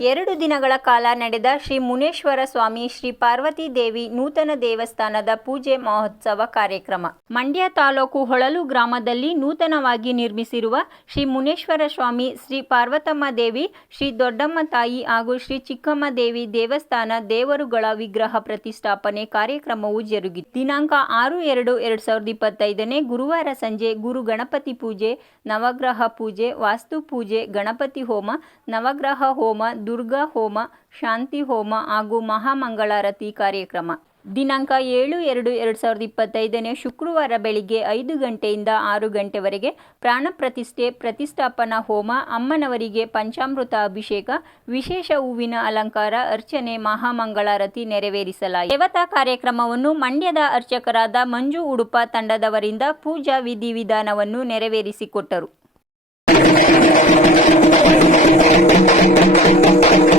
ಎರಡು ದಿನಗಳ ಕಾಲ ನಡೆದ ಶ್ರೀ ಮುನೇಶ್ವರ ಸ್ವಾಮಿ ಶ್ರೀ ಪಾರ್ವತಿ ದೇವಿ ನೂತನ ದೇವಸ್ಥಾನದ ಪೂಜೆ ಮಹೋತ್ಸವ ಕಾರ್ಯಕ್ರಮ. ಮಂಡ್ಯ ತಾಲೂಕು ಹೊಳಲು ಗ್ರಾಮದಲ್ಲಿ ನೂತನವಾಗಿ ನಿರ್ಮಿಸಿರುವ ಶ್ರೀ ಮುನೇಶ್ವರ ಸ್ವಾಮಿ ಶ್ರೀ ಪಾರ್ವತಮ್ಮ ದೇವಿ, ಶ್ರೀ ದೊಡ್ಡಮ್ಮ ತಾಯಿ ಹಾಗೂ ಶ್ರೀ ಚಿಕ್ಕಮ್ಮ ದೇವಿ ದೇವಸ್ಥಾನ ದೇವರುಗಳ ವಿಗ್ರಹ ಪ್ರತಿಷ್ಠಾಪನೆ ಕಾರ್ಯಕ್ರಮವು ಜರುಗಿತು. ದಿನಾಂಕ ಆರು ಎರಡು ಎರಡ್ ಸಾವಿರದ ಇಪ್ಪತ್ತೈದನೇ ಗುರುವಾರ ಸಂಜೆ ಗುರು ಗಣಪತಿ ಪೂಜೆ, ನವಗ್ರಹ ಪೂಜೆ, ವಾಸ್ತು ಪೂಜೆ, ಗಣಪತಿ ಹೋಮ, ನವಗ್ರಹ ಹೋಮ ದುರ್ಗಾ ಹೋಮ, ಶಾಂತಿ ಹೋಮ ಹಾಗೂ ಮಹಾಮಂಗಳಾರತಿ ಕಾರ್ಯಕ್ರಮ. ದಿನಾಂಕ ಏಳು ಎರಡು ಎರಡು ಸಾವಿರದ ಇಪ್ಪತ್ತೈದನೇ ಶುಕ್ರವಾರ ಬೆಳಿಗ್ಗೆ ಐದು ಗಂಟೆಯಿಂದ ಆರು ಗಂಟೆವರೆಗೆ ಪ್ರಾಣ ಪ್ರತಿಷ್ಠೆ, ಪ್ರತಿಷ್ಠಾಪನಾ ಹೋಮ, ಅಮ್ಮನವರಿಗೆ ಪಂಚಾಮೃತ ಅಭಿಷೇಕ, ವಿಶೇಷ ಹೂವಿನ ಅಲಂಕಾರ, ಅರ್ಚನೆ ಮಹಾಮಂಗಳಾರತಿ ನೆರವೇರಿಸಲಾಯಿತು. ದೇವತಾ ಕಾರ್ಯಕ್ರಮವನ್ನು ಮಂಡ್ಯದ ಅರ್ಚಕರಾದ ಮಂಜು ಉಡುಪ ತಂಡದವರಿಂದ ಪೂಜಾ ವಿಧಿವಿಧಾನವನ್ನು ನೆರವೇರಿಸಿಕೊಟ್ಟರು. thank you.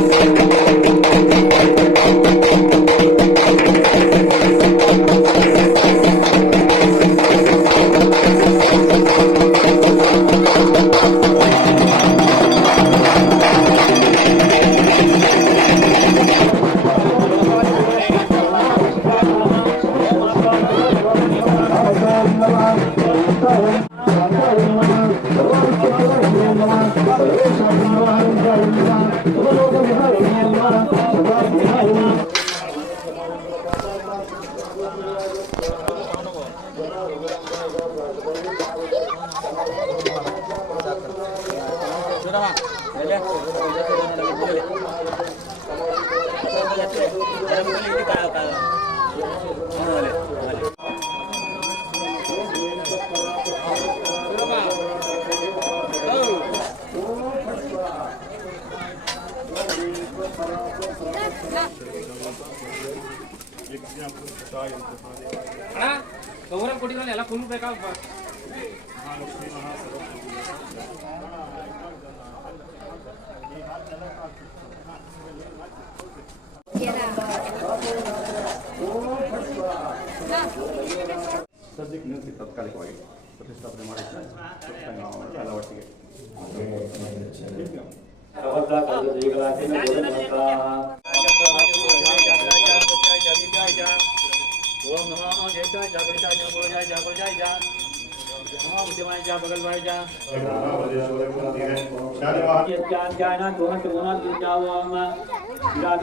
ಅಣ್ಣ ಗೌರವ್ ಕೊಟ್ಟಿದ್ರಲ್ಲ ಎಲ್ಲ ಫುಲ್ ಬೇಕಾ ಪ್ರತಿಷ್ಠಾಪನೆ ಮಾಡಿದ್ರೆ ನಾವು ಎಲ್ಲ ಒಟ್ಟಿಗೆ ಓಂ ನಮೋ ಜಯ ಜಯ ಜಾಗೃತ ಜಯ ಗುರು ಜಯ ಜಯ ಗುರು ಜಯ ಜಯ ನಮೋ ಬುದ್ಧಿಮಾಯ ಜಯ ಬಗಲ್ ಬಾಯ ಜಯ ज्ञान ज्ञान गुण गुण विद्यावाम विराट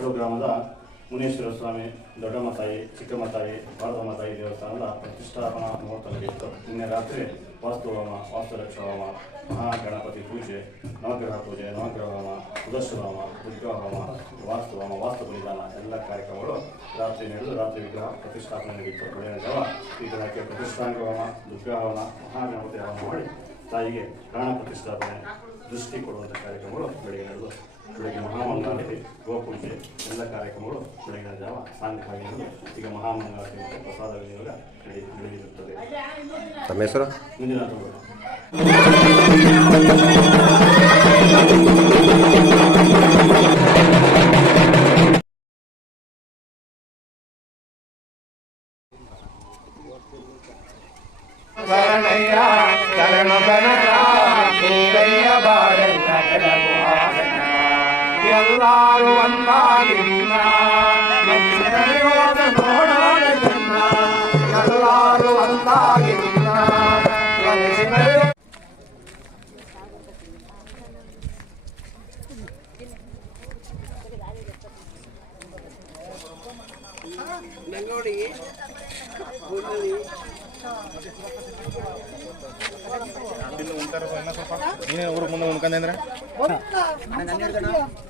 ಕಡು ಗ್ರಾಮದ ಮುನೇಶ್ವರ ಸ್ವಾಮಿ, ದೊಡ್ಡಮ್ಮ ತಾಯಿ, ಚಿಕ್ಕಮ್ಮ ತಾಯಿ ಭಾರತಮ್ಮ ತಾಯಿ ದೇವಸ್ಥಾನದ ಪ್ರತಿಷ್ಠಾಪನಾ ಮುಹೂರ್ತ ನಡೆಯಿತು ನಿನ್ನೆ ರಾತ್ರಿ ವಾಸ್ತುವಾಮ ವಾಸ್ತುರಕ್ಷ ಹೋಮ ಮಹಾಗಣಪತಿ ಪೂಜೆ, ನವಗ್ರಹ ಪೂಜೆ ನವಗ್ರಹೋಮ ಹೋಮ ಉದಶ್ವರಾಮ ವಾಸ್ತುಹೋಮ ವಾಸ್ತು ಬಲಿದಾನ ಎಲ್ಲ ಕಾರ್ಯಕ್ರಮಗಳು ರಾತ್ರಿ ನಡೆದು ರಾತ್ರಿ ವಿಗ್ರಹ ಪ್ರತಿಷ್ಠಾಪನೆ ನಡೆಯಿತು. ಬೆಳಗಿನ ಜಾವ ವಿಗ್ರಹಕ್ಕೆ ಪ್ರತಿಷ್ಠಾಂಗ ಹೋಮ ದುರ್ಗಾ ಹೋಮ ಮಹಾಗಣಪತಿ ಹೋಮ ಮಾಡಿ ತಾಯಿಗೆ ಪ್ರಾಣ ಪ್ರತಿಷ್ಠಾಪನೆ, ದೃಷ್ಟಿ ಕೊಡುವಂಥ ಕಾರ್ಯಕ್ರಮಗಳು ಬೆಳಗ್ಗೆ ನಡೆದು ಬೆಳಗ್ಗೆ ಕಾರ್ಯಕ್ರಮಗಳು ಬೆಳಗಿನ ಜಾವ ಸಾಯಂಕಾಲ ನಡೆದು ಈಗ ಮಹಾಮಂಗಳಾರತಿ ಮತ್ತು ಪ್ರಸಾದ ವಿನಿಯೋಗ ನಡೆ ನಡೆದಿರುತ್ತದೆ ತಮ್ಮ ಹೆಸರು ಮುಂದಿನ ಶರಣಯ್ಯ ಶರಣು ಕನಕ ನೀರಯ್ಯ ಬಾಳಯ್ಯ ಎಲ್ಲಾರು ಒಂದಾಗಿ ನಿನ್ನ. ಲಕ್ಷ್ಮೀದೇವಿಯನ್ನು ನೋಡೋಣ ಜನ.